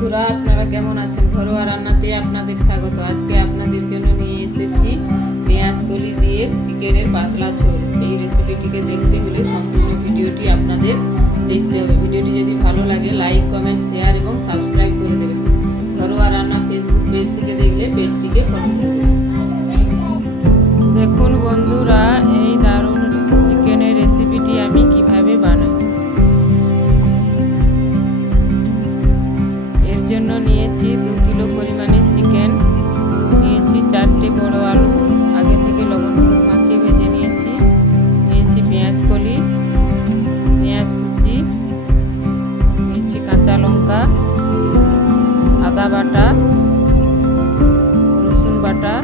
বন্ধুরা, আপনারা কেমন আছেন? ঘরোয়া রান্নাতে আপনাদের স্বাগত। আজকে আপনাদের জন্য নিয়ে এসেছি পেঁয়াজ কলি দিয়ে চিকেনের পাতলা ঝোল। এই রেসিপিটিকে দেখতে হলে সম্পূর্ণ ভিডিওটি আপনাদের দেখতে হবে। ভিডিওটি যদি ভালো লাগে লাইক, কমেন্ট, শেয়ার এবং সাবস্ক্রাইব করে দেবেন। ঘরোয়া রান্না ফেসবুক পেজ থেকে দেখলে পেজটিকে ফলো করে দেবেন। দেখুন বন্ধুরা, এই দারুণ চিকেনের রেসিপিটি আমি কিভাবে বানাই। এর জন্য নিয়েছি 2 কিলো পরিমাণে চিকেন, নিয়েছি 4টে বড় আলু, আগে থেকে লবণ হলুদ মাখিয়ে ভেজে নিয়েছি। নিয়েছি পেঁয়াজ কলি, পেঁয়াজ কুচি, নিয়েছি কাঁচা লঙ্কা, আদা বাটা, রসুন বাটা,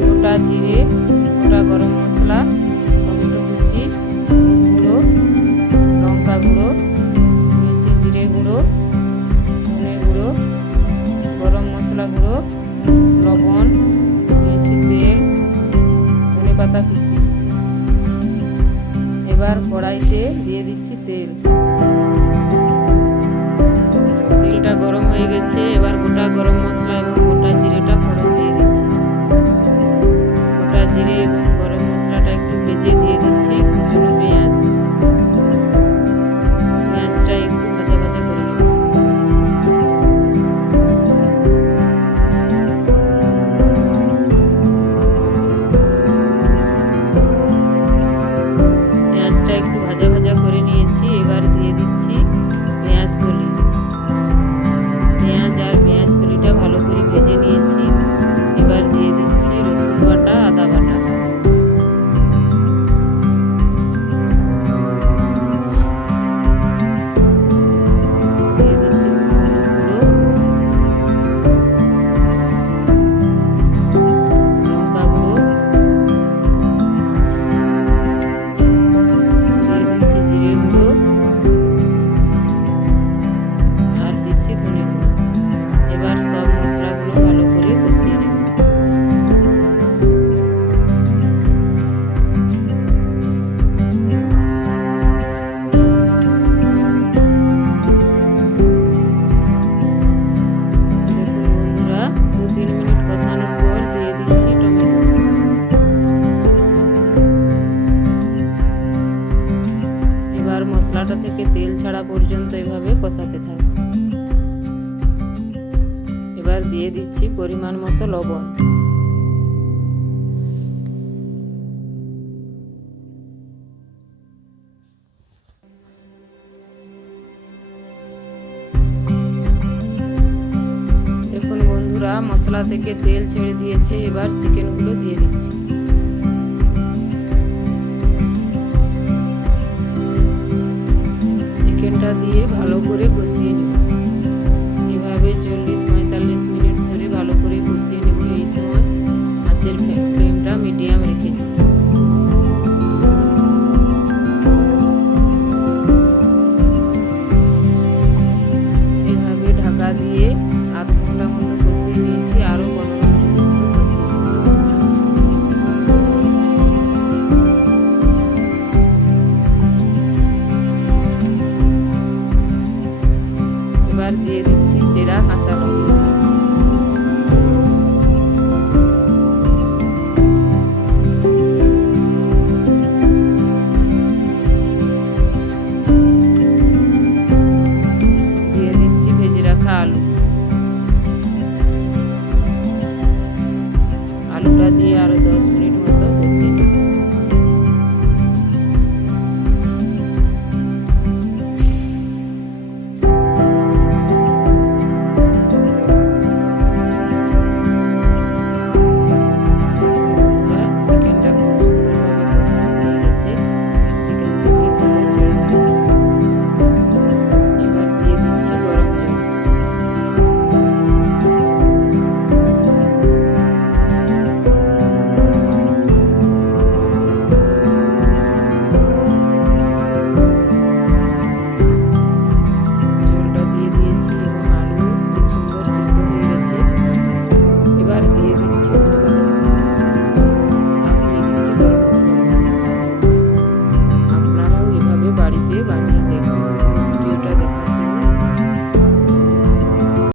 গোটা জিরে, গোটা গরম মশলা, টমেটো কুচি, গুঁড়ো, লঙ্কা গুঁড়ো, নিয়েছি জিরে গুঁড়ো, ধনে গুঁড়ো, গরম মশলা গুঁড়ো, লবণ, নিয়েছি তেল, ধনে পাতা কুচি। এবার কড়াইতে দিয়ে দিচ্ছি তেল। তেলটা গরম হয়ে গেছে। এবার গোটা গরম মশলা এবং গোটা জিরেটা ফোড়ন দিয়ে দিচ্ছি। গোটা জিরে এবং গরম মশলাটা একটু ভেজে দিয়ে দিচ্ছি কুচনো পেঁয়াজ। পেঁয়াজটা একটু ভাজা ভাজা করে নেব। পেঁয়াজটা একটু ভাজা ভাজা করে নিয়েছি। এবার দিয়ে দিচ্ছি পেঁয়াজ কলি। পেঁয়াজ আর পেঁয়াজ কলিটা ভালো করে ভেজে নিয়েছি। এবার দিয়ে দিচ্ছি রসুন বাটা, আদা বাটা। দিয়ে দিচ্ছি হলুদ গুঁড়ো, লঙ্কা গুঁড়ো, দিয়ে দিচ্ছি জিরে গুঁড়ো, আর দিচ্ছি ধনে গুঁড়ো। এবার সব মশলাগুলো ভালো করে কষিয়ে নেব। দেখুন বন্ধুরা, 2-3 মিনিট কষানোর পর দিয়ে দিচ্ছি টমেটো। এবার মশলাটা থেকে তেল ছাড়া পর্যন্ত এভাবে কষাতে থাকবে। এবার দিয়ে দিচ্ছি পরিমাণ মতো লবণ। দেখুন বন্ধুরা, মশলা থেকে তেল ছেড়ে দিয়েছে। এবার চিকেনগুলো দিয়ে দিচ্ছি।